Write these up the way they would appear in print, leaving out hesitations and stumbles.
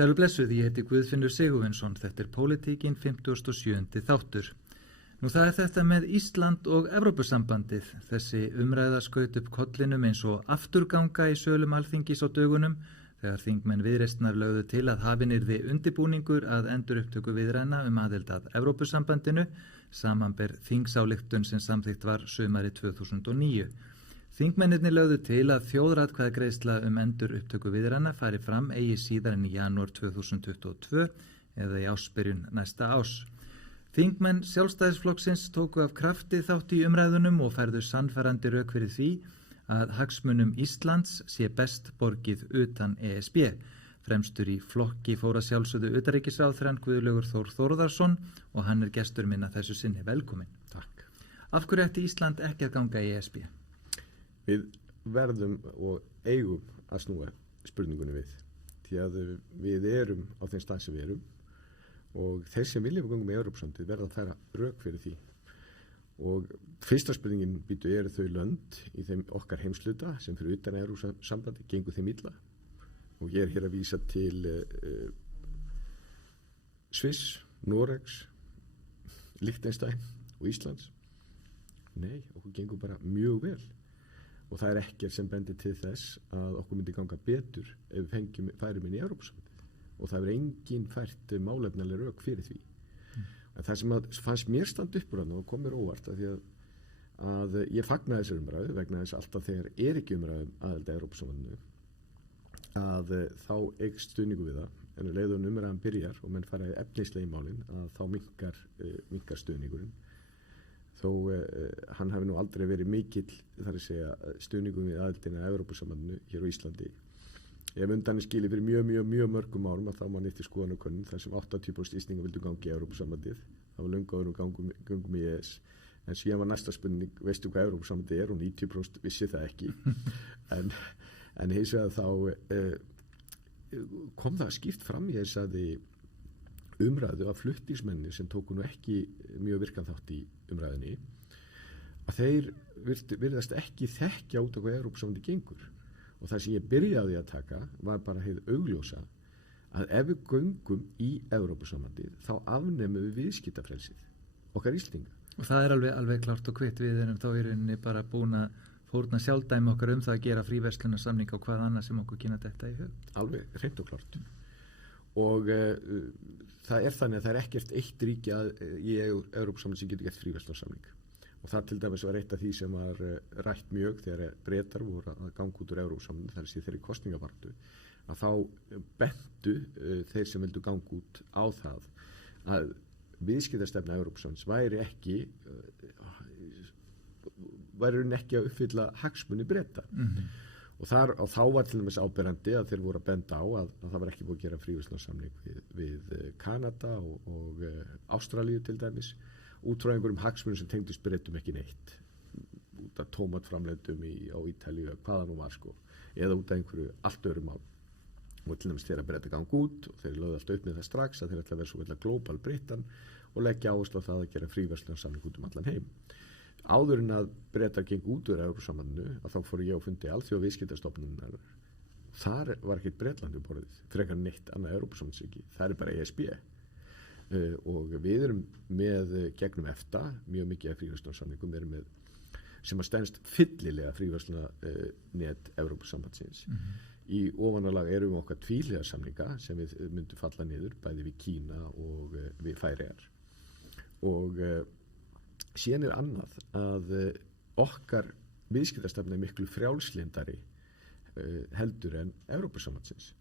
Sælu blessuð, ég heiti Guðfinnur Sigurvinsson, þetta Pólitíkin 57. þáttur. Nú það þetta með Ísland og Evrópusambandið, þessi umræða skaut upp kollinum eins og afturganga í sölum Alþingis á dögunum, þegar þingmenn Viðreisnar lögðu til að hafin yrði undirbúningur að endurupptöku viðræðna aðild að Evrópusambandinu, samanber þingsályktun sem samþykkt var sumarið 2009. Þingmennirnir lögðu til að þjóðaratkvæðagreiðsla endurupptöku viðræðna fari fram eigi síðar en í janúar 2022 eða í ársbyrjun næsta árs. Þingmenn Sjálfstæðisflokksins tóku af krafti þátt í umræðunum og færðu sannfærandi rök fyrir því að hagsmunum Íslands sé best borgið utan ESB. Fremstur í flokki fór að sjálfsögðu utanríkisráðherrann Guðlaugur Þór Þórðarson og hann gestur minn að þessu sinni. Velkomin. Takk. Af hverju ætti Ísland ekki að ganga í ESB? Við verðum og eigum að snúa spurningunni við. Því að við erum á þeim stað sem við erum og þeir sem vilja við gangum í Evrópusambandið verða að færa rök fyrir því. Og fyrsta spurningin eru þau lönd í þeim okkar heimsluta sem fyrir utan Evrópusambandið gengur þeim illa. Og ég hér að vísa til Sviss, Noregs, Liechtenstein og Íslands. Nei, okkur gengur bara mjög vel. Og það ekkert sem bendir til þess að okkur myndi ganga betur ef við færum inn í Evrópusambandið. Og það engin fært málefnaleg rök fyrir því. En það sem fannst mér standa upp úr og kom mér óvart því að ég fagnaði þessar umræðu vegna þess alltaf þegar ekki umræðum aðild að Evrópusambandinu að þá eykst stuðningu við það en leiðun umræðan byrjar og menn fara í efnislega í málin að þá minnkar stuðningurinn þó hann hafi nú aldrei verið mikill þar að segja stuðningum við aðildina að Evrópusambandinu hér á Íslandi. Ef undanir skili fyrir mjög mörgum árum að þá mann eftir skoðanakönnun þar sem 80% Íslendinga vildu gangi í Evrópusambandið. Það var löngu áður gangum í ES. En síðan var næsta spurning, veistu hvað Evrópusambandið og 90% vissi það ekki. en hins vegar þá kom það skýrt fram í þessari umræðu af flutningsmenni sem tóku nú ekki mjög virkan þátt í umræðinni að þeir virðast ekki þekkja út á hvað Evrópusambandið gengur. Og það sem ég byrjaði að taka var bara heið augljósa að ef við göngum í Evrópusambandið þá afnemum við viðskiptafrelsið okkar Íslendinga. Og það alveg klárt og kvitt, við erum þá í rauninni bara búin að fórna sjálfdæmi okkar það að gera fríverslunarsamning og hvað annað sem okkur kynna þetta í hug. Alveg hreint og klárt. Og það þannig að það ekkert eitt ríki í Evrópusambandið sem getur gert fríverslunarsamning. Og það til dæmis var eitt af því sem var rætt mjög þegar Bretar voru að ganga út úr Evrópusambandinu þar sem þeirri kosningabaráttu að þá bentu þeir sem vildu ganga út á það að viðskiptastefna Evrópusambandis væri ekki að uppfylla hagsmuni Breta. Og þá var til dæmis áberandi að þeir voru að benda á að það var ekki búið að gera fríverslunarsamning við Kanada og Ástralíu til dæmis út frá einhverjum hagsmunum sem tengdust Bretum ekki neitt út af tómatframleiddum á Ítalíu hvaða nú var eða út af einhverju allt öðru mál og til dæmis þegar Breta ganga út og þeir lögðu alltaf upp með það strax að þeir ætla að vera svo vel að global Britan og leggja áherslu á það að gera fríverslunarsamning út allan heim. Áður en að Bretar gengu út úr Evrópusambandinu að þá fór ég á fundi Alþjóðaviðskiptastofnunarinnar. Þar var ekkert Bretland um borðið frekar neitt annað Evrópusambandsríki. Það bara ESB. Og við erum með gegnum EFTA mjög mikið af fríverslunarsamningum sem að stendst fyllilega fríverslunarnet Evrópusambandsins. Í ofanalag erum við okkar tvíhliða samninga sem við myndum falla niður bæði við Kína og við Færeyjar. Og síðan annað að okkar viðskiptastefna miklu frjálslyndari heldur en Evrópusambandsins.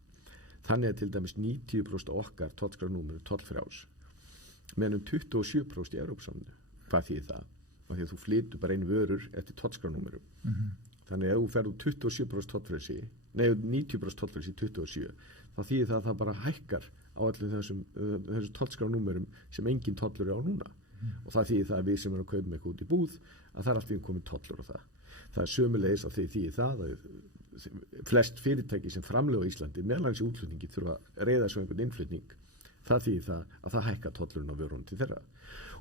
Þannig að til dæmis 90% okkar tollskrárnúmer tollfrjáls meðan 27% í Evrópusambandinu. Hvað þýðir það? Því að þú flytur bara einu vörur eftir tollskrárnúmerum. Þannig að ef þú ferð 27% tollfrelsi, 90% tollfrelsi 27, þá þýðir það að það bara hækkar á öllum þessum tollskrárnúmerum sem engin tollur á núna. Og það þýðir það að við sem erum að kaupa með eitthvað út í búð, að það alltaf komið tollur á það. Það sömulegis að þýðir það að flest fyrirtæki sem framleiða á Íslandi, meðlands í útflutningi, þurfa að reiða svo einhvern innflutning. Það þýðir það að það hækkar tollurinn á vörunum til þeirra.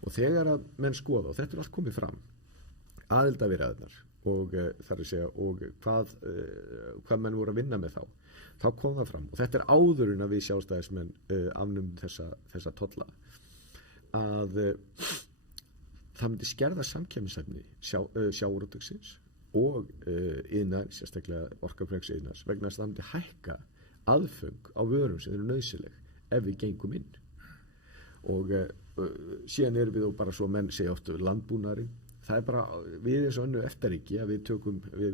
Og þegar að menn skoða, og þetta allt komið fram, aðildarviðræðurnar og þar að segja og hvað menn voru að vinna með þá kom það fram, og þetta er áður en að við sjálfstæðismenn afnum þessa tolla, að það myndi skerða samkeppnishæfni sjávarútvegsins og iðnaðar, sérstaklega orkufreks iðnaðar, vegna þess að það myndi hækka aðföng á vörum sem eru nauðsynleg ef við gengum inn. Og síðan erum við bara svo menn segja oft landbúnaðurinn, það er bara, við eins og önnu eftirríki að við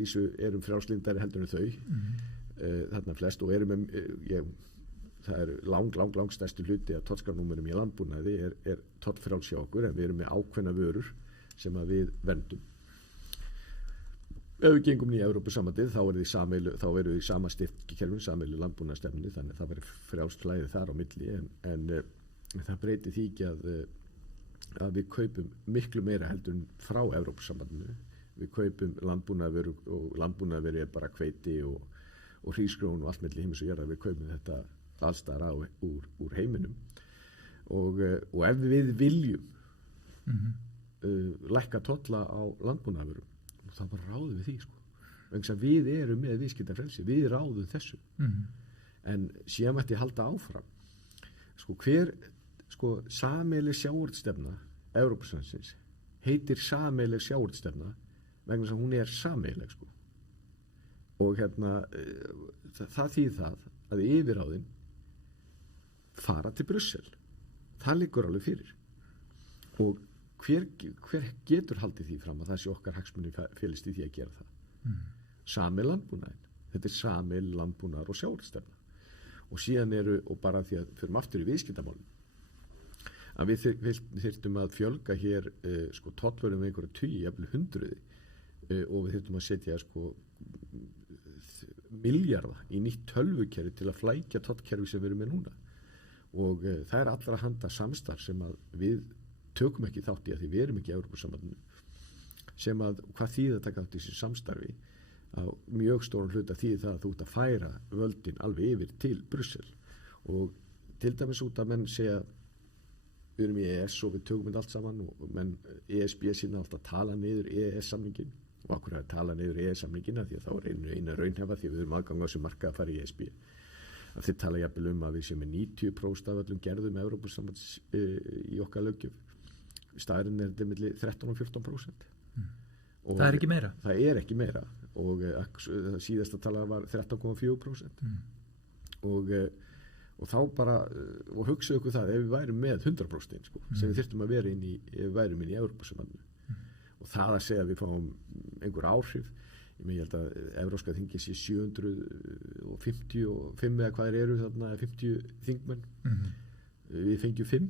vísu erum frjálslyndari heldur en þau, þarna flest, og erum það er lang stærstu hluti að tollskrárnúmerum í landbúnaði er tollfrjáls hjá okkur, en við erum með ákveðna vörur sem að við verndum. Ef við gengum í Evrópusambandið þá erum við í sama styrkjakerfinu, sameiginlegu landbúnaðarstefnunni, þannig að það væri frjálst flæði þar á milli, en það breyti því ekki að við kaupum miklu meira heldur en frá Evrópusambandinu. Við kaupum landbúnaðarvöru, og landbúnaðarvöru er bara hveiti og hrísgrjón og allt milli himins og jarðar. Við kaupum þetta allstaðar úr heiminum, og ef við viljum lækka tolla á landbúnaðarvörum, þá bara ráðum við því, vegna að við erum með viðskiptafrelsi, við ráðum þessu. En síðan mætti halda áfram, sameiginleg sjávarútvegsstefna Evrópusambandsins heitir sameiginleg sjávarútvegsstefna vegna þess að hún er sameiginleg, og það þýðir það að yfirráðin fara til Brussel. Það liggur alveg fyrir, og hver getur haldið því fram að það sé okkar hagsmuni félist í því að gera það? Sami landbúnaðin, þetta er sami landbúnaðar og sjávarútvegsstefna. Og síðan og bara því að fyrir aftur í viðskiptamálum, að við þyrftum að fjölga hér tollvörum með einhverja 10, jafnvel 100, og við þyrftum að setja milljarða í nýtt tölvukerfi til að flækja tollkerfi sem við erum með núna, og það er allra handa samstarf sem að við tökum ekki þátt í, að því við erum ekki í Evrópusambandinu, sem að hvað þýðir að taka þátt í þessu samstarfi á mjög stóran hluta þýðir það að þú ert að færa völdin alveg yfir til Brussel, og til dæmis út að menn segja við erum í EES og við tökum þetta allt saman, og menn ESB sína alltaf að tala niður EES-samningin, og okkur að tala niður EES-samningina því að þá er einu raunhefa, því að við erum aðgang á þessu markað að fara í ESB. Að þið tala jafnvel að við séum með 90% af öllum gerðum Evrópusambands í okkar löggjöf. Staðurinn er þetta milli 13 og 14%. Og það er ekki meira? Það er ekki meira, og síðasta tala var 13,4%. Og þá bara, og hugsaðu ykkur það, ef við værum með 100% sem við þyrftum að vera inn í, ef við værum inn í Evrópusambandinu. Og það að segja að við fáum einhver áhrif, ég held að Evrópska þingið sé 755 eða hvað eru þarna, 50 þingmenn, við fengjum 5.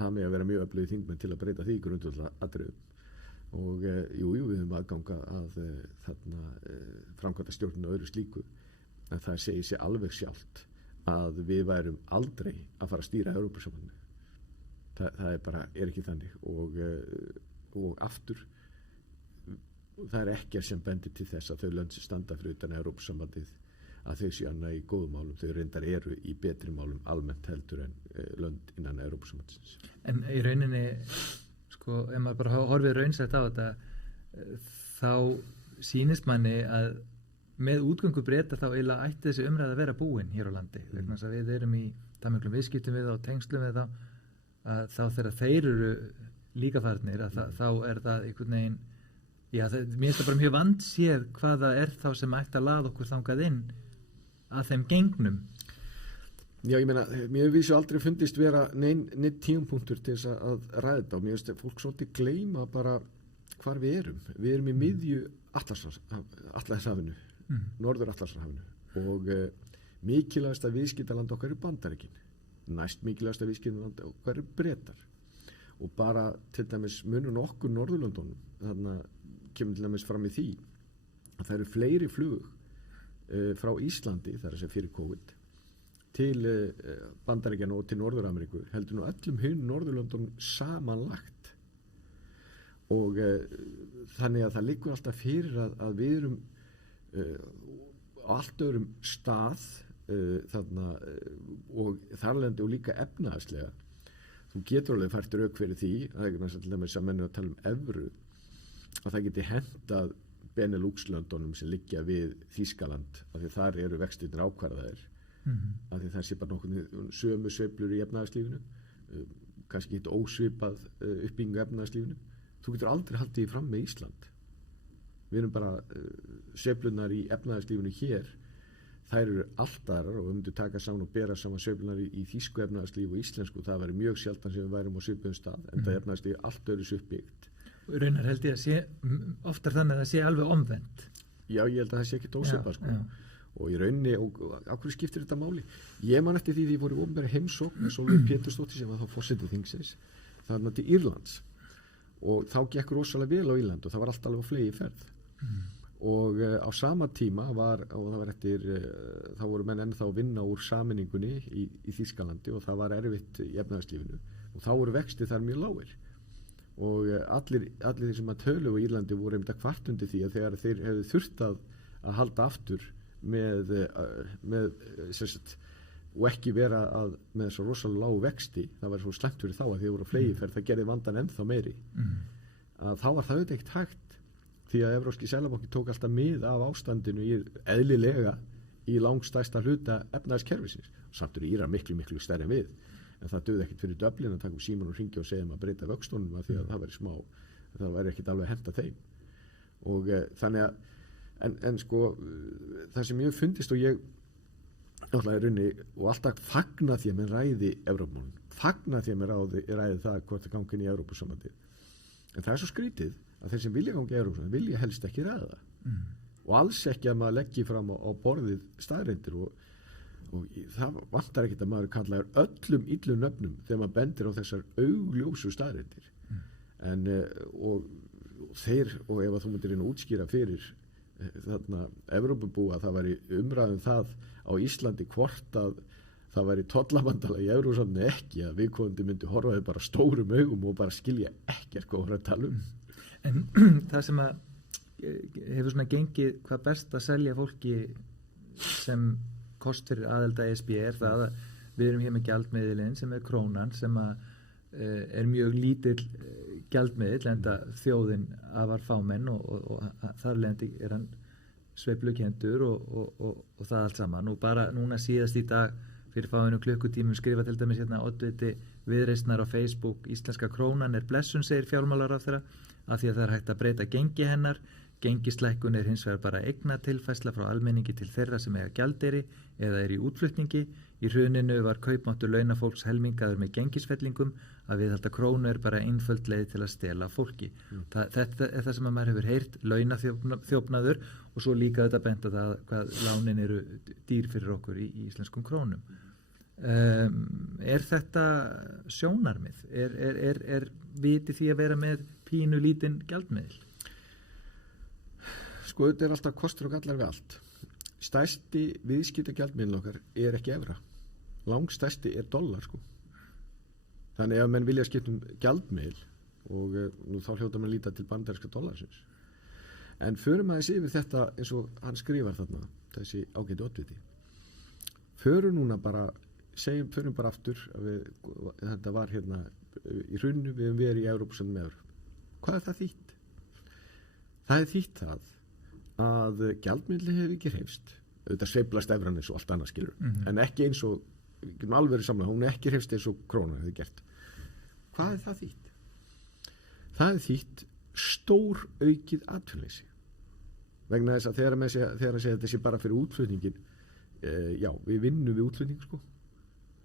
Það með að vera mjög öflugir þingmenn til að breyta því grundvallaratriðum, og við höfum aðganga að framkvæmdastjórnin og öðru slíku, en það segir sig alveg sjálft að við værum aldrei að fara að stýra Evrópusambandinu. Það er ekki þannig, og aftur það er ekkert sem bendir til þess að þau lönd sem standa fyrir utan Evrópusambandið að þau séu annað í góðum málum, þau reyndar eru í betri málum almennt heldur en lönd innan Evrópusambandsins. En í rauninni, ef maður bara horfið raunsætt á þetta, þá sýnist manni að með útgöngu Breta þá eiginlega ætti þessi umræða að vera búin hér á landi, vegna þess að við erum í það miklum viðskiptum við þá, tengslum við þá, að þá þegar þeir eru líka farnir, að þá er það einhvern veginn, mér finnst það bara mjög vandséð hvað það er þá sem ætti að laða okkur þangað inn að þeim gengnum. Já, ég meina, mér hefur vísu aldrei fundist vera neinn tímapunktur til þess að ræða þetta, og mér finnst fólk svolítið gleyma bara hvar við erum. Við erum í miðju Atlantshafinu, Norður Atlantshafinu, og mikilvægasta viðskiptaland okkar er Bandaríkin, næst mikilvægasta viðskiptaland okkar er Bretar, og bara til dæmis munur nokkur Norðurlöndunum, þarna kemur til dæmis fram í því að það eru fleiri flug frá Íslandi, þar að segja fyrir COVID, til Bandaríkjanna og til Norður-Ameríku heldur nú öllum hinn Norðurlöndunum samanlagt, og þannig að það liggur alltaf fyrir að við erum á allt öðrum stað þarna, og þarlendi og líka efnahagslega. Þú getur alveg fært rauk fyrir því að til dæmis að menn að tala evru, að það geti hentað Benelux-löndunum sem liggja við Þýskaland, af því þar eru vextirnir ákvarðaðir, af því það sé bara nokkuð sömu sveiflur í efnahagslífinu, kannski eitt ósvipað uppbyggingu efnahagslífinu. Þú getur aldrei haldið því fram með Ísland. Við erum bara sveiflunar í efnahagslífinu hér, þær eru allt aðrar, og við myndum taka saman og bera saman sveiflunar í þýsku efnahagslífu og íslensku. Það væri mjög sjaldan sem við værum á svipuðum stað, en það efnahagslífi allt öðru uppbyggt. Raunar held ég að sé oftar þannig að það sé alveg omvend. Já, ég held að það sé ekkert ósvipað, sko. Og í rauninni, og á hverju skiptir þetta máli? Ég man eftir því ég fór í opinberri heimsókn með Sólveig Pétursdóttir sem var þá forseti þingsins, þarna til Írlands, og þá gekk rosalega vel á Írland og það var allt alveg á flegi ferð. Og á sama tíma þá voru menn ennþá að vinna úr sameiningunni í Þýskalandi, og það var erfitt í efnahagslífinu, og þá voru vextir þar mjög lágir. Og allir þeir sem að tölu á Írlandi voru einmitt að kvartundi því að þegar þeir hefðu þurft að halda aftur með og ekki vera með svo rosalega lág vexti, það var svo slæmt fyrir þá að þeir voru á flegiferð, það gerði vandan ennþá meiri, að þá var það auðvitað ekkert hægt, því að Evrópski seðlabanki tók alltaf mið af ástandinu eðlilega í langstærsta hluta efnahagskerfisins. Samt eru Írar miklu stærri en við, en það döði ekkert fyrir Dublin að taka síman og hringja og segja að breyta vöxtunum, af því að það væri ekkert alveg að henta þeim. Og þannig að en sko, það sem ég fundist, og ég náttúrulega í rauninni og alltaf fagna því að menn ræði Evrópumálin, fagna því að menn ræði það hvort það gangi inn í Evrópusambandið, en það er svo skrítið að þeir sem vilja gangi í Evrópusambandið vilja helst ekki ræða það, og alls ekki að maður leggji fram á borðið staðreyndir, og það vantar ekkert að maður kallaður öllum illum nöfnum þegar maður bendir á þessar augljósu staðreyndir. En og ef að þú myndir reyna að útskýra fyrir þarna Evrópubúa að það væri umræðum það á Íslandi hvort að það væri tollabandalag í Evrópusambandinu ekki, að viðkomandi myndi horfa þau bara stórum augum og bara skilja ekkert hvað voru að tala um. En það sem að hefur svona gengið hvað best að selja fólki sem kost fyrir aðild að ESB er það að við erum hér með gjaldmiðilinn sem er krónan, sem að er mjög lítill gjaldmiðill, enda þjóðin afar fámenn og þar lendi er hann sveiflukendur og það allt saman. Og bara núna síðast í dag fyrir fáinu klukkutímum skrifa til dæmis hérna oddviti Viðreisnar á Facebook: íslenska krónan er blessun, segir fjármálaráðherra, af því að það er hægt að breyta gengi hennar. Gengislækkun er hins vegar bara eignatilfærsla frá almenningi til þeirra sem eiga gjaldeyri eða er í útflutningi. Í hruninu var kaupmáttur launafólks helmingaður með gengisfellingum, að viðhalda krónu er bara einföld leið til að stela fólki. Þetta er það sem að maður hefur heyrt, launaþjófnaður, og svo líka þetta bent að það hvað lánin eru dýr fyrir okkur í íslenskum krónum. Er þetta sjónarmið? Er viti því að vera með pínu lítinn gjaldmiðil? Sko, þetta er alltaf kostur og gallar við allt. Stærsti viðskiptagjaldmiðlinn okkar er ekki evra. Langstærsti er dollar, sko. Þannig að menn vilja skipta gjaldmiðil, og nú þá hljóta mann líta til bandaríska dollarsins. En förum aðeins yfir þetta eins og hann skrifar þarna, þessi ágæti oddviti. Förum bara aftur að þetta var hérna í hrunnu, við höfum verið í Evrópusambandinu með evru. Hvað er það þýtt? Það er þýtt það að gjaldmiðillinn hefur ekki hreyfst. Þetta sveiflast evran eins og allt annað, skilur, en ekki eins og, við getum alveg verið samlega, hún er ekki hreyfst eins og krónan hefur gert. Hvað er það þýtt? Það er þýtt stór aukið atvinnuleysi. Vegna þess að þegar að segja þetta sé bara fyrir útflutningin, já, við vinnum við útflutning, sko.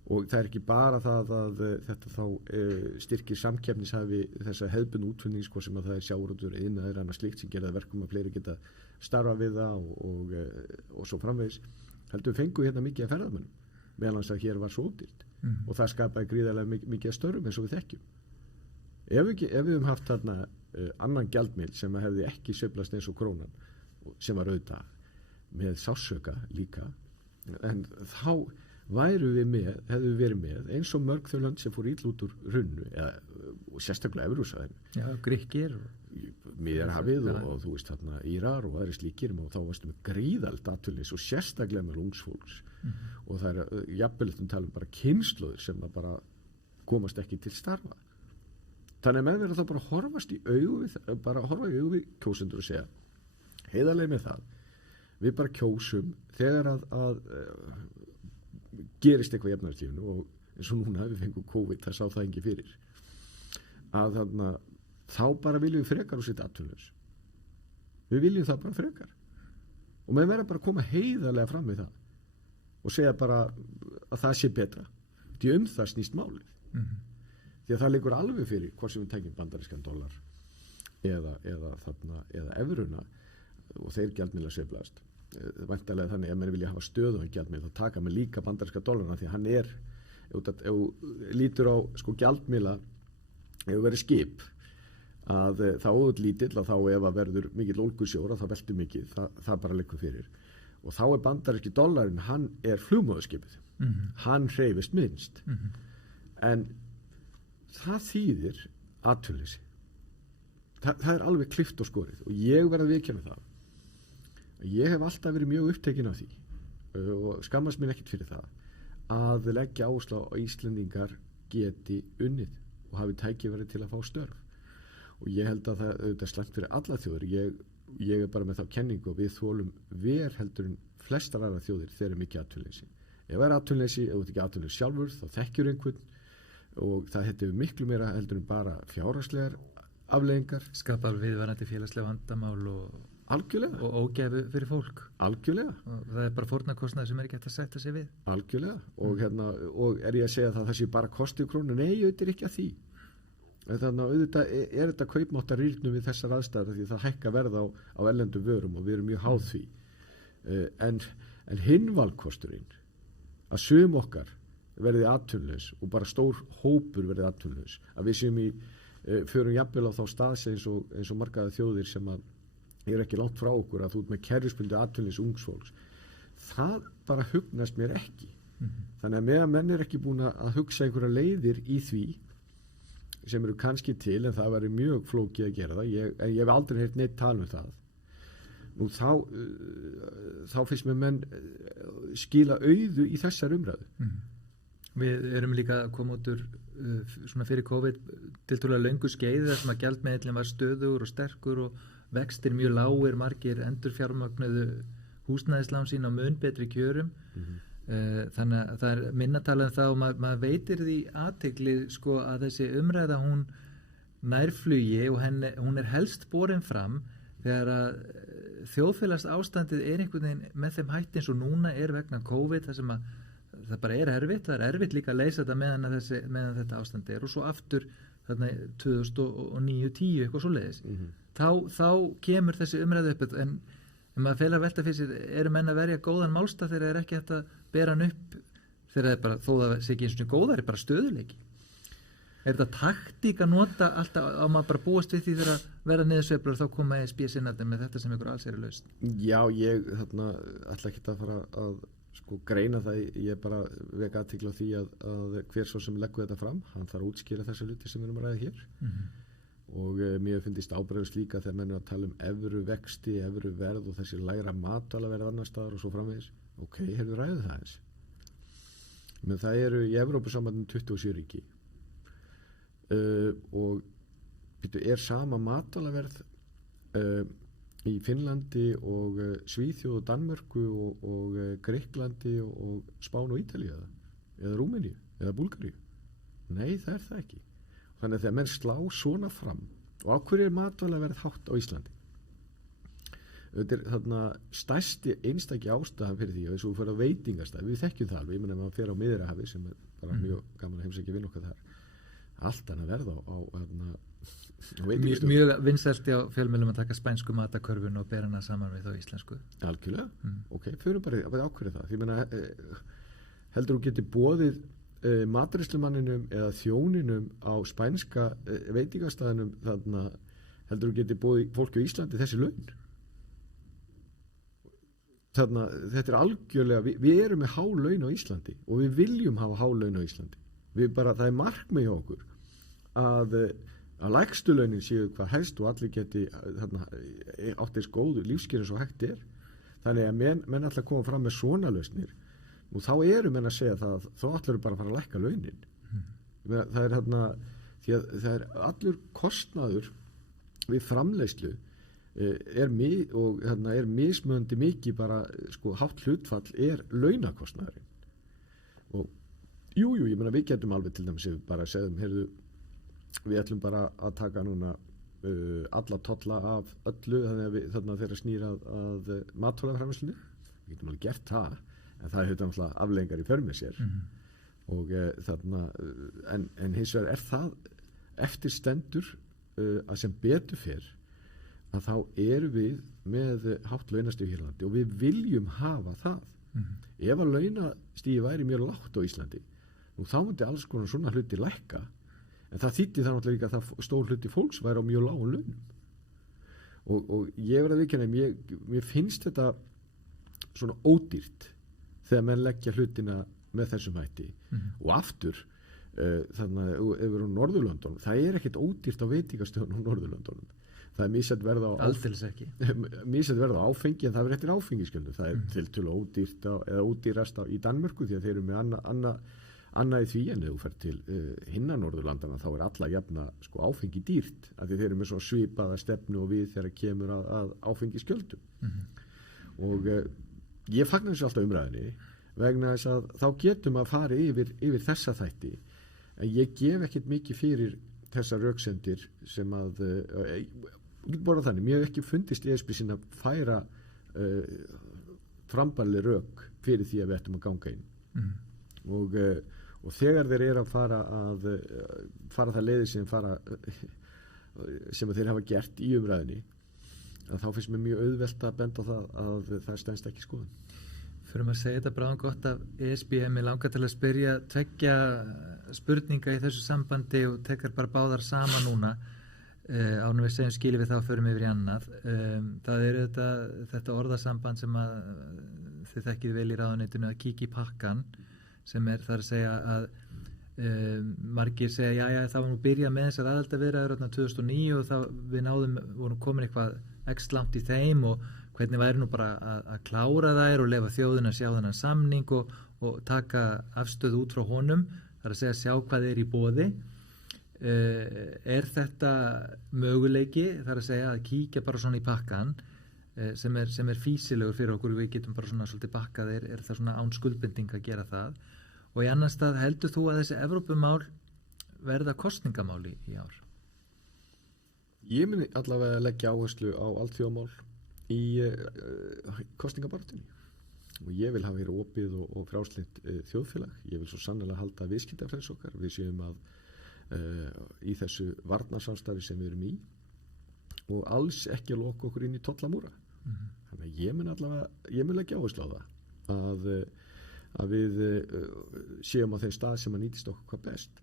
Og það er ekki bara það að þetta þá styrkir samkeppnishæfi þessa hefðbundnu útflutning, sko, sem að það er sjávarútvegur, iðnaður, annað slíkt sem gerði verkum að fleiri geta starfa við það og svo framvegis. Heldur fengu hérna mikið af ferðamönnum, meðal annars að hér var svo ódýrt, og það skapaði gríðarlega mikið af störfum eins og við þekkjum. Ef við höfum haft þarna annan gjaldmiðil sem hefði ekki sveiflast eins og krónan, sem var auðvitað með sársauka líka, en þá hefðu við verið með eins og mörg þau lönd sem fór illa út úr hrunnu, og sérstaklega Evrópusvæðinu. Já, Grikkir. Miðjarðarhafið og þú veist þarna Írar og aðri slíkir, og þá varstu með gríðalegt atvinnuleysi og sérstaklega með ungs fólks. Og það er jafnvel tala um bara kynslóðir sem bara komast ekki til starfa. Þannig að menn verður þá bara að horfast í augu við, bara að horfa í augu við kjósendur og segja heiðarlega með það, við bara kjósum þegar að gerist eitthvað í efnahagslífinu og eins og núna við fengum COVID, það sá það ekki fyrir að þarna þá bara viljum við frekar og setja atvinnulaus. Við viljum það bara frekar og menn verður bara að koma heiðarlega fram við það og segja bara að það sé betra því það snýst málið. Því að það liggur alveg fyrir hvort sem við tekjum bandarískan dollar eða evruna og þeir gjaldmiðlar sveiflast. Væntanlega þannig að menn vilja hafa stöðugan gjaldmiðil þá taka með líka bandaríska dollarna því að hann er, ef lítur á sko gjaldmiðla ef það verður skip að þá lítill að þá ef að verður mikill ólgusjór að það veltur mikið, það bara liggur fyrir og þá er bandaríski dollarinn, hann er flugmóðurskipið, hann hreyfist minnst en það þýðir atvinnuleysi. Það er alveg klippt og skorið og ég verð að viðurkenna það. Ég hef alltaf verið mjög upptekinn af því og skammast mér ekkert fyrir það að leggja áherslu á að Íslendingar geti unnið og hafi tækifæri til að fá störf. Og ég held að það er slæmt fyrir alla þjóðir. Ég er bara með þá kenningu og við þolum ver heldur en flestar aðra þjóðir þegar er mikið atvinnuleysi. Ef það er atvinnuleysi, ef þú ert ekki atvinnuleysi sjálfur, þá þekkjur einhvern og það hefur miklu meira heldur en bara fjárhagslegar afleiðingar. Skapar viðvarandi félagslega vandamál og algjörlega og ógæfu fyrir fólk. Algjörlega. Og það er bara fórnarkostnaður sem er ekki hægt að sætta sig við. Algjörlega. Og er ég að segja það sé bara kosti krónu? Nei, auðvitað er ekki að því. Þannig að auðvitað er þetta kaupmáttar rýrnum við þessar aðstæður því það hækka verð á erlendum vörum og við erum mjög háð því. En hinn valkosturinn að sum okkar verði atvinnulaus og bara stór hópur verði atvinnulaus. Að við séum förum jafnvel á þá staðs eins og margaða þjóðir sem að eru ekki langt frá okkur að þú ert með kerfisbundið atvinnulaus ungs fólks. Það bara hugnast mér ekki. Þannig að meðan menn er ekki búin að hugsa einhverja leiðir í því sem eru kannski til en það væri mjög flókið að gera það. Ég hef aldrei heyrt neitt tala um það. Nú þá finnst mér menn skila auðu í þessar umræðu. Við erum líka að koma út úr svona fyrir COVID tiltölulega löngu skeiði þar sem að gjaldmiðillinn var stöðugur og sterkur og vextir mjög lágir, margir endurfjármögnuðu húsnæðislán sín á mun betri kjörum. Þannig að það er minna talað um það og maður veitir því athygli sko að þessi umræða hún nærflugi og hún er helst borin fram þegar að þjóðfélags ástandið er einhvern veginn með þeim hætti eins og núna er vegna COVID þar sem að það bara er erfitt, það er erfitt líka að leysa þetta meðan þetta ástand er og svo aftur þarna 2009-10 eitthvað svoleiðis. Þá kemur þessi umræðu upp en maður felar velta fyrir sér, eru menn að verja góðan málstað þegar það er ekki hægt að bera hann upp þegar það er bara, þó það sé ekki eins og góðar, er bara stöðuleiki. Er þetta taktík að nota alltaf á maður bara búast við því þegar að vera niðursveiflur og þá koma ESB sinnarnir með þetta sem ykkur alls er lausn? Já, ég ætla ekki að fara að greina það, ég bara vek athygli á því að hver svo sem leggur þetta fram, hann þarf að útskýra þessu hluti sem við erum að ræða hér. Og mér finnst ábreiðast líka þegar menn er að tala um evru vexti, evru verð og þessi lægra matvælaverð annar staðar og svo framvegis. Ok, hefur ræðið það eins. Men það eru í Evrópusambandinu 27 ríki og er sama matvælaverð í Finnlandi og Svíþjóð og Danmörku og Grikklandi og Spán og Ítalíu eða Rúmeníu eða Búlgaríu. Nei, það er það ekki. Þannig að þegar menn slá svona fram og á hverju er matvælaverð hátt á Íslandi? Þetta er þarna stærsti einstaki ástæðan fyrir því að þessu fyrir veitingastæð, við þekkjum það alveg, ég meina maður fer á Miðjarðarhafi sem er bara mjög gaman að heimsækja vinn okkar þar. Allt annað verð á veitingastöðum. Mjög vinsælt á fjölmiðlum að taka spænsku matakörfun og bera hana saman við þá íslensku. Algjörlega, ok, fyrir bara að ákveða það. Því meina heldur þú getur boðið matreiðslumanninum eða þjóninum á spænska veitingastæðinum þarna heldur þú getur boðið fólki á Íslandi þessi laun? Þarna, þetta er algjörlega, við erum með há laun á Íslandi og við viljum hafa há laun á Íslandi. Það er markmið hjá okkur að lægstu launin séu hvað helst og allir geti átt eins góðu lífskjör eins og hægt er. Þannig að menn ætla að koma fram með svona lausnir og þá eru menn að segja það þá ætlar bara að fara að lækka launin. Það er því að það er allur kostnaður við framleiðslu er mismunandi mikið bara, sko, hátt hlutfall er launakostnaðurinn. Og ég meina við getum alveg til dæmis bara segðum, heyrðu, við ætlum bara að taka núna alla tolla af öllu þannig að þeirra snýr að matvælaframleiðslunni. Við getum alveg gert það, en það hefur náttúrulega afleiðingar í för með sér. Og en hins vegar er það eftir stendur að sem betur fer að þá erum við með hátt launastig hér á landi og við viljum hafa það. Ef að launastígi væri mjög lágt á Íslandi, nú þá myndi alls konar svona hluti lækka, en það þýddi það náttúrulega líka að það stór hluti fólks væri á mjög lágum launum. Og ég verð að viðurkenna, mér finnst þetta svona ódýrt þegar menn leggja hlutina með þessum hætti. Og aftur, þannig að ef við erum á Norðurlöndunum, það er ekkert ódýrt á veitingastöðunum á Norðurlöndunum. Það er misjafnt verð á áfengi, en það er eftir áfengiskjöldum. Það er tiltölulega ódýrt eða ódýrast í Danmörku, því að þeir eru með annað í því, en ef þú fer til hinna Norðurlandana þá er alla jafna, sko, áfengi dýrt, af því þeir eru með svona svipaða stefnu og við þegar kemur að áfengiskjöldum. Og ég fagnar þessu alltaf umræðinni vegna þess að þá getum að fara yfir þessa þætti, en ég gef ekkert mikið fyrir þessar röksemdir sem að ég bara þannig, mér hef ekki fundist ESB sinna að færa frambærileg rök fyrir því að við ættum að ganga inn. Og þegar þeir eru að fara það leiðir sem þeir hafa gert í umræðinni, að þá finnst mér mjög auðvelt að benda á það það stendst ekki skoðun. Fyrir að segja þetta bráðum gott af ESB, mig langar til að spyrja tveggja spurninga í þessu sambandi og tekar bara báðar saman núna ánum við segjum skilið við þá og förum yfir í annað. Það er þetta orðasamband sem að þið þekkið vel í ráðuneytinu, að kíkja í pakkan, sem er þar að segja að margir segja já það var nú byrjað með þessar aðildarviðræður 2009 og við vorum komin eitthvað x langt í þeim og hvernig væri nú bara að klára þær og lefa þjóðin að sjá þennan samning og taka afstöðu út frá honum, þar að segja sjá hvað er í boði. Er þetta möguleiki, þar að segja að kíkja bara svona í pakkan sem er fýsilegur fyrir okkur, við getum bara svona svolítið bakkað, er það svona án skuldbinding að gera það. Og í annan stað, heldur þú að þessi Evrópumál verða kosningamál í ár? Ég muni allavega leggja áherslu á alþjóðamál í kosningabaráttunni og ég vil hafa hér opið og frjálslynt þjóðfélag. Ég vil svo sannlega halda viðskiptafrelsi okkar, við séum að í þessu varnarsamstarfi sem við erum í og alls ekki að loka okkur inn í tollamúra. Þannig að ég mun leggja áherslu á það að við séum á þeim stað sem að nýtist okkur hvað best.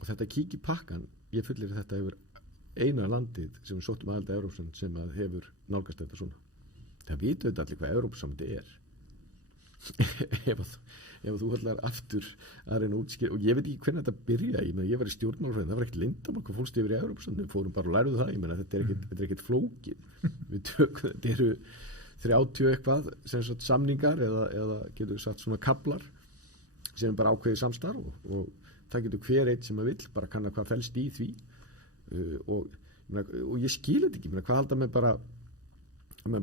Og þetta kík í pakkan, ég fullir þetta hefur eina landið sem við sóttum aðelda Evrópusambandið sem að hefur nálgast þetta svona. Það vitum við allir hvað Evrópusambandið er. ef þú ætlar aftur að reyna að útskýra, og ég veit ekki hvernig þetta byrjaði, ég var í stjórnmálafræði, það var ekkert leyndarmál hvað fólst yfir í Evrópusambandið, við fórum bara og lærðum það, ég meina þetta er ekkert flókið. Þetta eru 30 eitthvað samningar eða getur við sagt svona kablar sem er bara ákveðið samstarf og það getur hver eitt sem að vill bara kanna hvað felst í því og ég skil þetta ekki, hvað halda með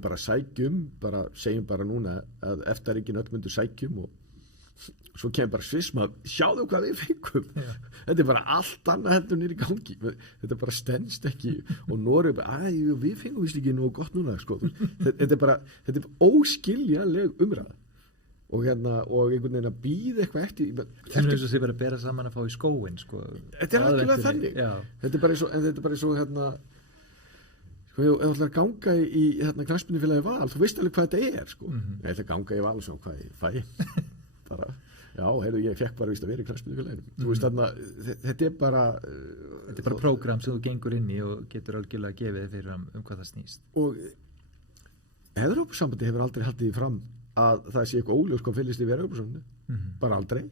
bara sækjum, segjum bara núna að EFTA-ríkin öll myndu sækjum og svo kemur bara Svissma, sjáðu hvað við fengum. Þetta er bara allt annað heldur niður í gangi, þetta bara stenst ekki og Noreg bara, við fengum vist ekki nú gott núna, sko. Þetta er óskiljanleg umræða og einhvern veginn að býða eitthvað eftir. Það er eins og sé bara að bera saman að fá í skóinn, sko. Þetta er algjörlega þannig. Þetta er bara eins og ef þú ætlar að ganga í knattspyrnufélagi Val, þú veist alveg hvað þetta er, sko. Ég ætla að ganga í Val og svona hvað ég fæ. Bara, já, ég fekk bara vist að vera í knattspyrnufélaginu. Þú veist þarna, þetta er bara prógram sem þú gengur inn í og getur algjörlega að gefa þig fyrir hvað það snýst. Og Evrópusambandið hefur aldrei haldið því fram að það sé eitthvað óljós hvað fylgist yfir Evrópusambandið, bara aldrei.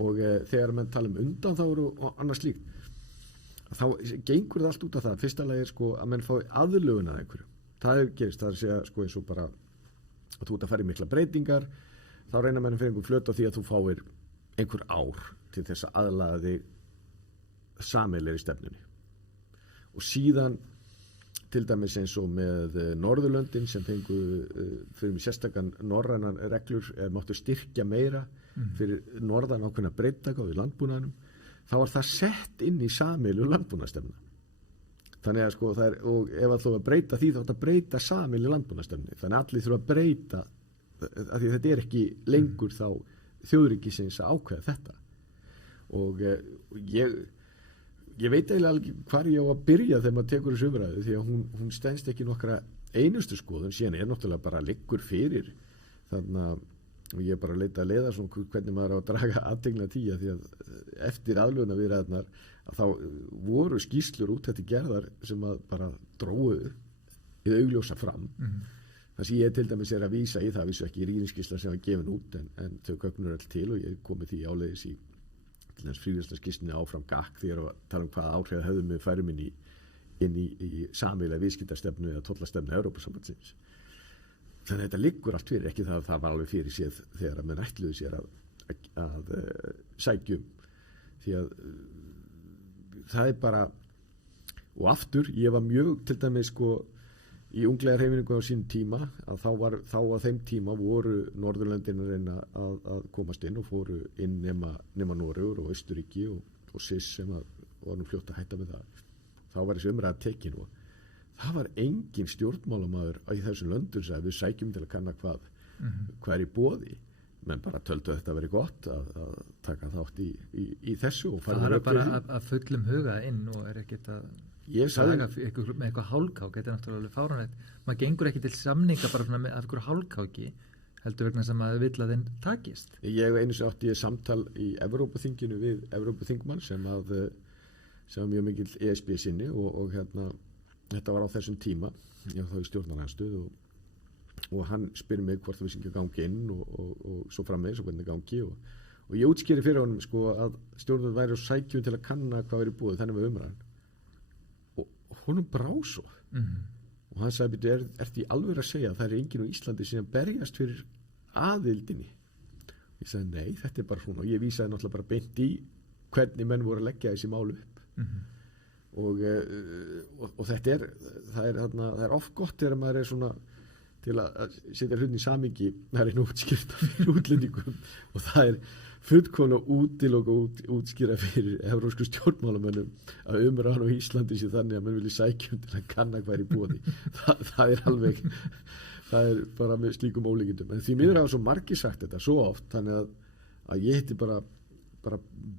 Og þegar menn tala undanþágur og annað slíkt, þá gengur það allt út af það. Fyrsta lagi er sko að menn fái aðlögun að einhverju. Það gerist, það er að segja sko eins og bara að þú ert að fara í mikla breytingar, þá reyna menn fyrir einhver flöt á því að þú fáir einhver ár til þess að aðlaga þig sameiginlegri stefnunni. Og síðan til dæmis eins og með Norðurlöndin sem fengu fyrir sérstakann norrænan reglur máttu styrkja meira fyrir norðan ákveðna breyttaka í landbúnaðinum, þá var það sett inn í sameiginlegu landbúnaðarstefnuna. Þannig að sko og ef að þú að breyta því þá átt að breyta sameiginlegu landbúnaðarstefnunni. Þannig að allir þurfa að breyta, af því þetta ekki lengur þá þjóðríkisins að ákveða þetta. Og ég veit eiginlega alveg hvar ég á að byrja þegar maður tekur þessu umræðu, því að hún stenst ekki nokkra einustu skoðun, síðan náttúrulega bara liggur fyrir þarna, og ég bara leita að leiða svona hvernig maður á að draga athygli að því að eftir aðlögunarviðræðurnar að þá voru skýrslur úttekt gerðar sem að bara dróðu í augljósa fram. Það sem ég til dæmis að vísa í það, vísu ekki í rýniskýrsla sem var gefin út en þau gögnur all til og ég komi því áleiðis í til þess fríverslunarskýrslunni áfram gakk því að tala hvaða áhrif höfðum við færum inn í sameiginlega viðskiptastefnu eða tollastefnu Evrópusambandsins. Þannig að þetta liggur allt fyrir, ekki það var alveg fyrir séð þegar að menn ætluðu sér að sækjum, því að það bara, og aftur, ég var mjög til dæmis sko í unglega hreyfingu á sínum tíma að þá á þeim tíma voru Norðurlöndin að reyna að komast inn og fóru inn nema Noregur og Austurríki og SIS sem var nú fljótt að hætta með það. Þá var þessi umræða tekin og það var engin stjórnmálamaður í þessum löndum sem við sækjum til að kanna hvað í boði. Menn bara töldu þetta að vera gott að taka þátt í þessu. Og það er bara að fullum huga inn og ekkert að með eitthvað hálkák, þetta náttúrulega fáránlegt. Maður gengur ekki til samninga bara með eitthvað hálkáki, heldur vegna sem maður vill að þeim takist. Ég einu sem átti samtal í Evrópuþinginu við Evrópuþingmann sem var mjög mikill ESB sinni og þetta var á þessum tíma, ég var þá í stjórnarandstöð og hann spyr mig hvort við sem ekki gangi inn og svo framvegis og hvernig gangi og ég útskýri fyrir honum sko að stjórnvöld væri á sækjum til að kanna hvað væri búið, þannig með umræðan. Honum brá svo og hann sagði, ertu í alveg að segja að það enginn á Íslandi sem berjast fyrir aðildinni? Ég sagði, nei, þetta bara svona og ég vísaði náttúrulega bara beint í hvernig menn voru að leggja þessi mál upp og þetta það er oft gott þegar maður svona til að setja hlutin í samhengi, það er útskýrt fyrir útlendingum og það fullkomlega útskýra fyrir evrópsku stjórnmálamönnum að umræðan á Íslandi sé þannig að menn vilji sækjum til að kanna hvað í boði. Það er bara með slíkum ólíkindum. En því miður hafa svo margir sagt þetta svo oft, þannig að ég heiti bara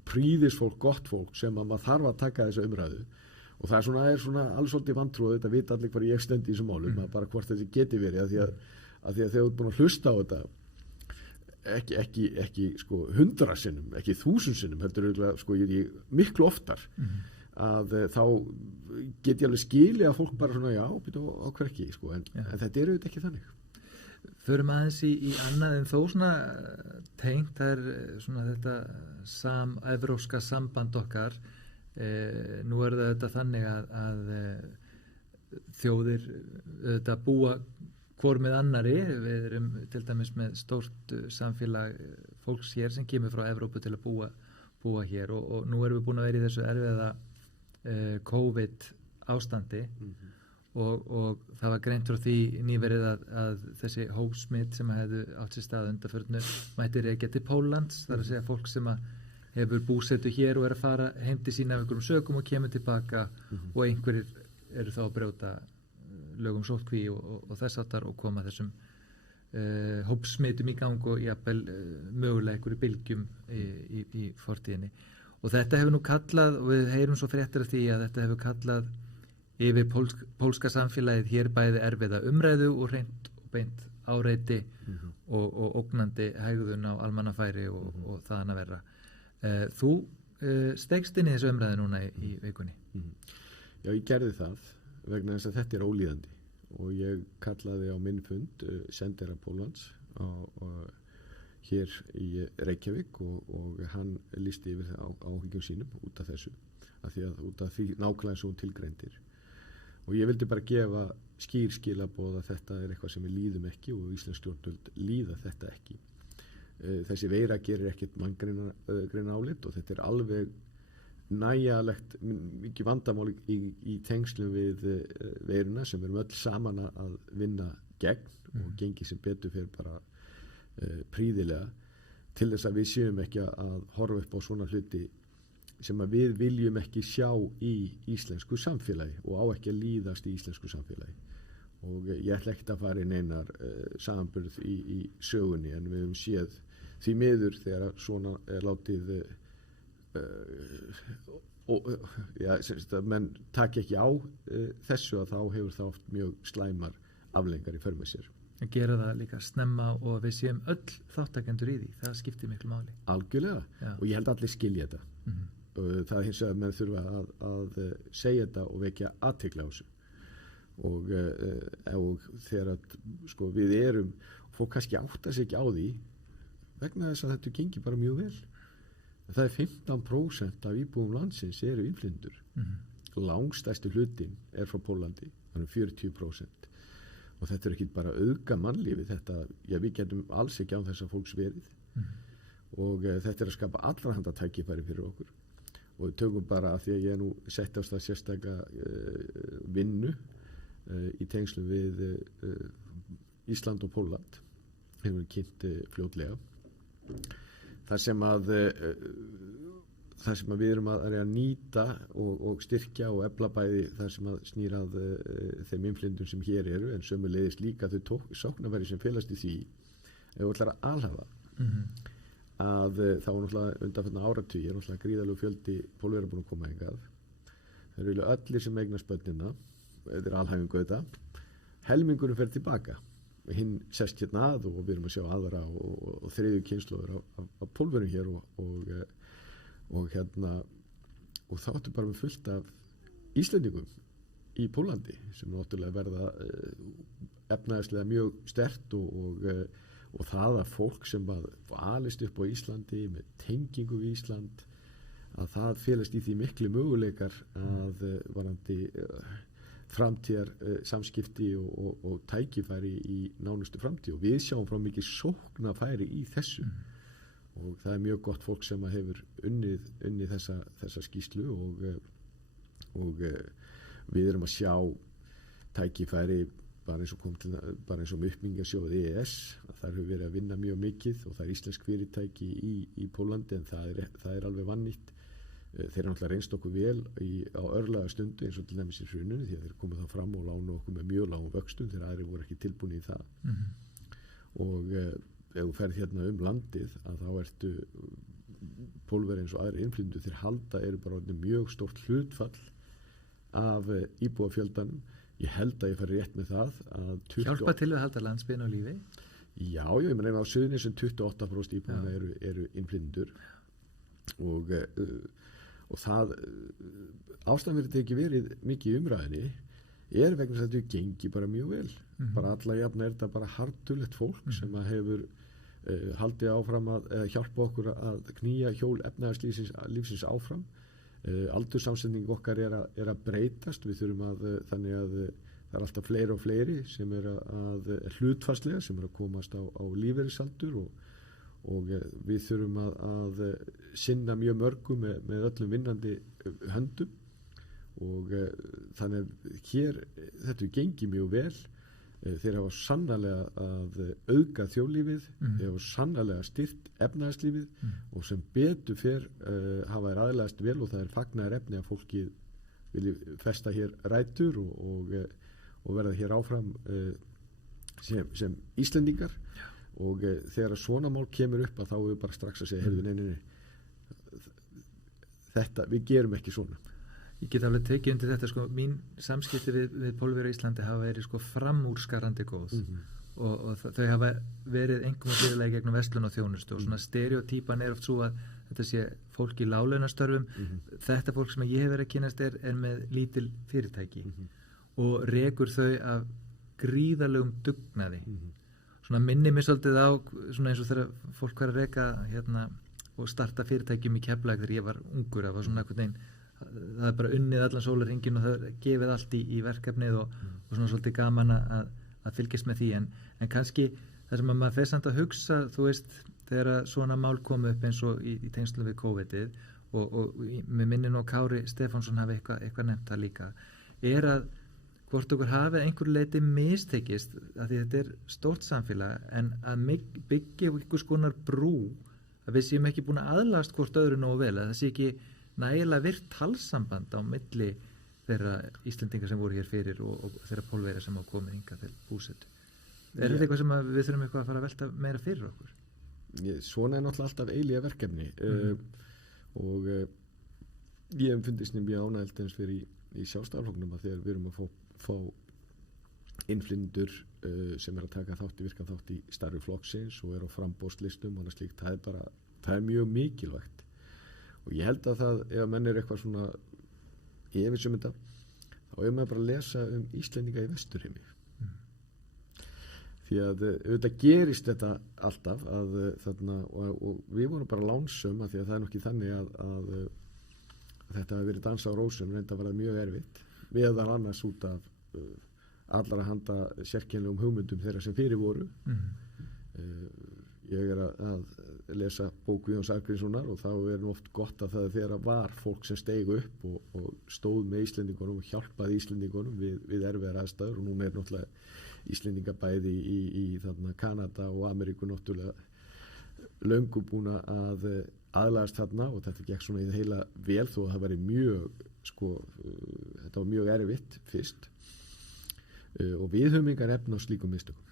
prýðisfólk, gott fólk sem að maður þarf að taka þessa umræðu og það er svona alls svolítið vantrúið, þetta vita allir hvað ég stendi í þessum málum, bara hvort þessi geti verið, að því að þegar þú ert búin að hlusta á þetta ekki sko 100 sinnum, ekki 1000 sinnum, heldur sko ég miklu oftar að þá get ég alveg skilið að fólk bara svona já, býta á hver ekki sko, en þetta auðvitað ekki þannig. Förum aðeins í annað en þó svona tengt, það svona þetta evrópska samband okkar, nú það þetta þannig að þjóðir þetta búa hvor með annari, við erum til dæmis með stórt samfélag fólks hér sem kemur frá Evrópu til að búa hér og nú erum við búin að vera í þessu erfiða COVID ástandi og það var greint frá því nýverið að þessi hópsmit sem hefðu átt sér stað undanförnu mætti rekja til Póllands, það að segja fólk sem hefur búsetu hér og að fara heim til sína af einhverjum sökum og kemur tilbaka og einhverjir eru þá að brjóta lögum sóttkví og þess áttar og koma þessum hópsmitum í gang og jafnvel mögulega einhverju bylgjum í fortíðinni. Og þetta hefur nú kallað, og við heyrum svo fréttir af því að þetta hefur kallað yfir pólska samfélagið hér bæði erfiða umræðu og hreint og beint áreiti og ógnandi hegðun á almannafæri og þaðan að vera. Þú stegst inn í þessu umræðu núna í vikunni. Já, ég gerði það vegna þess að þetta ólíðandi og ég kallaði á minn fund sendera Póllands hér í Reykjavík og hann lýsti yfir áhyggjum sínum út af þessu út af því nákvæmlega svo tilgreindir og ég vildi bara gefa skýr skilaboð að þetta er eitthvað sem við líðum ekki og íslensk stjórnvöld líða þetta ekki. Þessi veira gerir ekkert manngreina álit og þetta er alveg nægjalegt mikið vandamál í tengslum við veiruna sem við erum öll saman að vinna gegn og gengi sem betur fyrir bara príðilega til þess að við séum ekki að horfa upp á svona hluti sem að við viljum ekki sjá í íslensku samfélagi og á ekki að líðast í íslensku samfélagi og ég ætla ekki að fara inn einar samanburð í sögunni en við höfum séð því miður þegar svona er látið menn taki ekki á þessu að þá hefur það oft mjög slæmar afleiðingar í för með sér. Að gera það líka snemma og við séum öll þáttakendur í því, það skiptir miklu máli. Algjörlega, og ég held allir skilja þetta. Það er hins vegar að menn þurfa að segja þetta og vekja athygli á þessu. Og þegar að, sko, við erum, fólk kannski áttar sig ekki á því vegna þess að þetta gengi bara mjög vel. Það er 15% af íbúum landsins eru innflytjendur. Langstærsti hlutin er frá Pólandi, þannig 40%. Og þetta er ekki bara auðga mannlífi, þetta, við getum alls ekki án þess að fólks verið. Og þetta er að skapa allra handa tækifæri fyrir okkur. Og við tökum bara að því að ég nú sett á það sérstaka vinnu í tengslum við Ísland og Pólland, hefur kynnt fljótlega. Það sem að við erum að nýta og styrkja og efla bæði það sem að snýra að þeim innflytjendum sem hér eru en sömuleiðis líka þau sóknarfæri sem felast í því ef við ætlar að alhafa að þá er náttúrulega undanfarna áratugi er náttúrulega gríðarlegur fjöldi Pólverja búin að koma hingað. Það eru allir sem eignast börnina, þetta er alhæfingu þetta, helmingurinn fer tilbaka. Hinn sest hérna að og við erum að sjá aðra og þriðju kynslóður af Pólverjum hér og þá áttu bara með fullt af Íslendingum í Pólandi sem náttúrulega verða efnaðislega mjög sterkt og það að fólk sem alist upp á Íslandi með tengingu við Ísland að það felast í því miklu möguleikar að varandi framtíðar samskipti og tækifæri í nánustu framtíð og við sjáum frá mikið sóknarfæri í þessu og það er mjög gott fólk sem hefur unnið þessa skýrslu og við erum að sjá tækifæri bara eins og með uppbyggingarsjóð EES að það hefur verið að vinna mjög mikið og það er íslensk fyrirtæki í Pólandi en það er alveg vannýtt. Þeir náttúrulega reynst okkur vel á örlaga stundu eins og til dæmis í hruninu því að þeir komið þá fram og lánu okkur með mjög lágum vöxtum þegar aðrir voru ekki tilbúin í það og ef þú ferð hérna landið að þá ertu Pólverjar eins og aðrir innflytjendur þeir halda eru bara mjög stórt hlutfall af íbúafjöldanum. Ég held að ég fari rétt með það að hjálpa til að halda landsbyggðina á lífi? Já, ég meina á Suðurnesjum 28% íbúanna eru innflytjendur og það ástæðan fyrir þetta ekki verið mikið í umræðinni er vegna þess að þetta gengi bara mjög vel bara alla jafna er þetta bara hartulegt fólk sem að hefur haldið áfram að hjálpa okkur að knýja hjól efnahagslífsins áfram aldursamsetning okkar er að breytast við þurfum að þannig að það er alltaf fleiri og fleiri sem er að hlutfallslega sem er að komast á lífeyrisaldur og við þurfum að sinna mjög mörgum með öllum vinnandi höndum og þannig að hér þetta gengi mjög vel þeir hafa sannarlega að auka þjóðlífið þeir hafa sannarlega styrkt efnahagslífið og sem betur fer hafa þeir aðlagast vel og það er fagnaðar efni að fólki vilji festa hér rætur og verða hér áfram sem Íslendingar og þegar svona mál kemur upp að þá er við bara strax að segja heyrðu, nei, þetta, við gerum ekki svona. Ég get alveg tekið undir þetta, sko, mín samskipti við Pólverja í Íslandi hafa verið sko framúrskarandi góð og þau hafa verið einkum og fyrirlega gegnum verslun og þjónustu og svona stereotípan er oft svo að þetta sé fólk í láglaunastörfum þetta fólk sem ég hef verið að kynast er með lítil fyrirtæki og rekur þau af gríðarlegum dugnaði svona minni mér svolítið á svona eins og þegar fólk var að reka hérna og starta fyrirtækjum í Keflavík þegar ég var ungur, það var svona einhvern veginn það er bara unnið allan sólarhringinn og það er gefið allt í verkefnið og svona svolítið gaman að fylgjast með því en kannski það sem að maður fer samt að hugsa þú veist þegar svona mál kom upp eins og í tengslum við COVID-ið og með minnin og Kári Stefánsson hafi eitthvað nefnt það líka, að hvort okkur hafi einhver leiti mistekist, að því þetta stórt samfélag, en að byggja einhvers konar brú, að við séum ekki búin að aðlast hvort öðru nógu vel, að það sé ekki nægilega virt talsamband á milli þeirra Íslendinga sem voru hér fyrir og þeirra Pólverja sem hafa komið hingað til búsetu. Þetta eitthvað sem við þurfum eitthvað að fara að velta meira fyrir okkur? Svona náttúrulega alltaf eilíða verkefni og ég hef fundist mjög ánægilegt eins fyrir í sjálfstæðarflokknum að þegar við erum að fá innflytjendur sem að taka virkan þátt í starfi flokksins og á framboðslistum og slíkt, það mjög mikilvægt. Og ég held að það, ef menn eitthvað svona efins þetta, þá maður bara að lesa Íslendinga í Vesturheimi. Því að auðvitað gerist þetta alltaf að þarna, og við vorum bara lánsum að því að það nú ekki þannig að þetta hafi verið dansa á rósum, reynda að vera mjög erfitt, meðal annars út af allara handa sérkennilegum hugmyndum þeirra sem fyrir voru. Ég að lesa bók Guðjóns Arngrímssonar og þá nú oft gott að það þegar var fólk sem steig upp og stóð með Íslendingunum og hjálpaði Íslendingunum við erfiðar aðstæður, og núna náttúrulega Íslendinga bæði í þarna Kanada og Ameríku náttúrulega löngu búin að aðlagast þarna, og þetta gekk svona í það heila vel þó að það væri mjög þetta var mjög erfitt fyrst og við höfum engar efni á slíkum mistökum.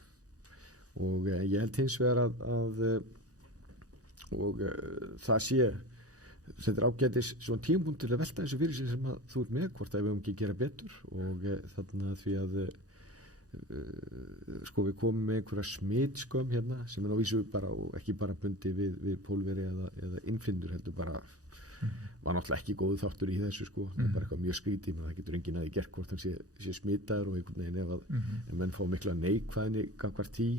Og ég held hins vegar að það sé, þetta ágætis svona tímapunkt til að velta þessu fyrir sig sem að þú ert með, hvort að við höfum ekki gera betur, og þarna því að við komum með einhverja smitskömm hérna sem á vísu bara, og ekki bara bundi við Pólverja eða innflytjendur, heldur bara var náttúrulega ekki góðu þáttur í þessu það er bara eitthvað mjög skrítið, það getur enginn að því gert hvort hann sé smitaður, og einhvern veginn ef menn fá mikla neikvæðni gagnvart því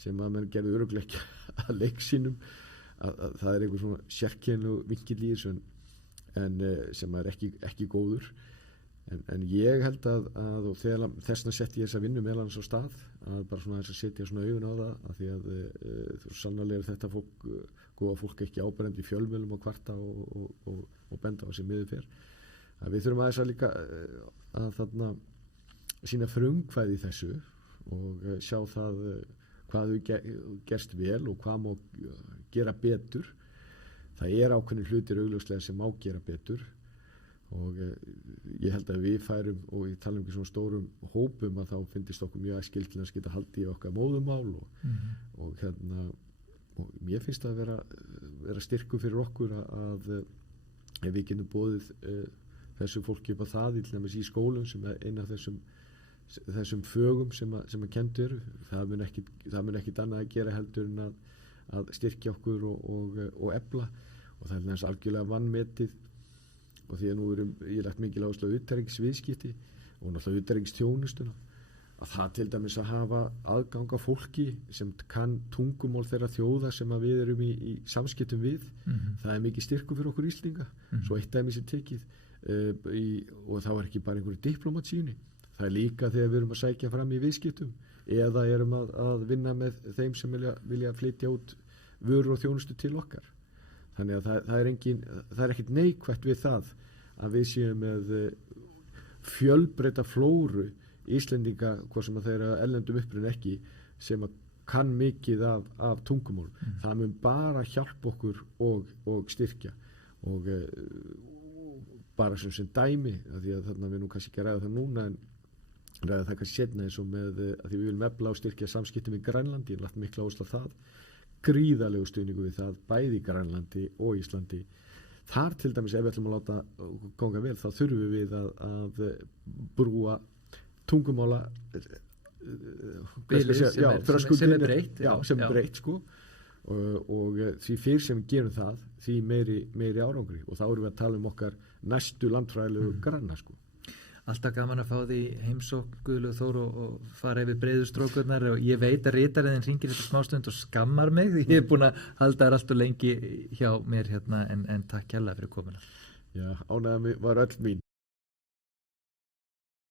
sem að menn gerðu örugglega ekki að leik sínum, að það einhver svona sérkennilegur vinkill í þessu en sem er ekki góður, en ég held að og þessna setti ég þessa vinnu meðal annars á stað, að bara svona þess að setja svona augun á það, að því að sannarlega þetta góða fólk ekki áberend í fjölmiðlum og kvarta og benda á þessi miður fer, að við þurfum aðeins að líka að þarna sína frumkvæði í þessu og sjá það hvað við gerst vel og hvað má gera betur. Það ákveðnir hlutir augljóslega sem má gera betur, og ég held að við færum, og ég tala ekki svona stórum hópum, að þá finnst okkur mjög æskilt til að geta haldið í okkar móðumál og mér finnst það að vera styrkur fyrir okkur að ef við getum boðið þessu fólki upp á það, til dæmis í skólum sem einn af þessum fögum sem að kennt eru, það mun ekkit annað að gera heldur en að styrkja okkur og efla, og það næst algjörlega vanmetið, og því að nú ég lagt mikil áherslu á utanríkisviðskipti og náttúrulega utanríkisþjónustuna, að það til dæmis að hafa aðgang af fólki sem kann tungumál þeirra þjóða sem að við erum í samskiptum við, það mikið styrkur fyrir okkur Íslendinga. Svo eitt dæmi sem tekið og það var ekki bara einhverju diplomatsýni, það líka þegar við erum að sækja fram í viðskiptum eða erum að vinna með þeim sem vilja flytja út vörur og þjónustu til okkar. Þannig að það ekkert neikvætt við það að við séum með fjölbreytta flóru Íslendinga, hvað sem að þeirra erlendum uppruna ekki, sem að kann mikið af tungumál. Það mun bara hjálpa okkur og styrkja, og bara sem dæmi, að því að þarna við nú kannski ekki að ræða það núna, en ræða það kannski seinna, eins og með að því við viljum efla og styrkja samskiptum í Grænlandi, ég lagt mikla áherslu á það, gríðarlegu stuðningu við það, bæði í Grænlandi og Íslandi. Þar til dæmis, ef við ætlum að láta ganga vel, þá þurfum við að brúa tungumála sem er breytt, sem er breytt og því fyrr sem við gerum það, því meiri árangri, og þá erum við að tala okkar næstu landfræðilegu granna Alltaf gaman að fá því heimsókn, Guðlaugur Þór, og fara yfir breiðu strókurnar, og ég veit að ritariðin hringir þetta smástund og skammar mig því ég er búin að halda þær alltaf lengi hjá mér hérna, en takk kærlega fyrir komuna. Já, ánægðan var öll mín.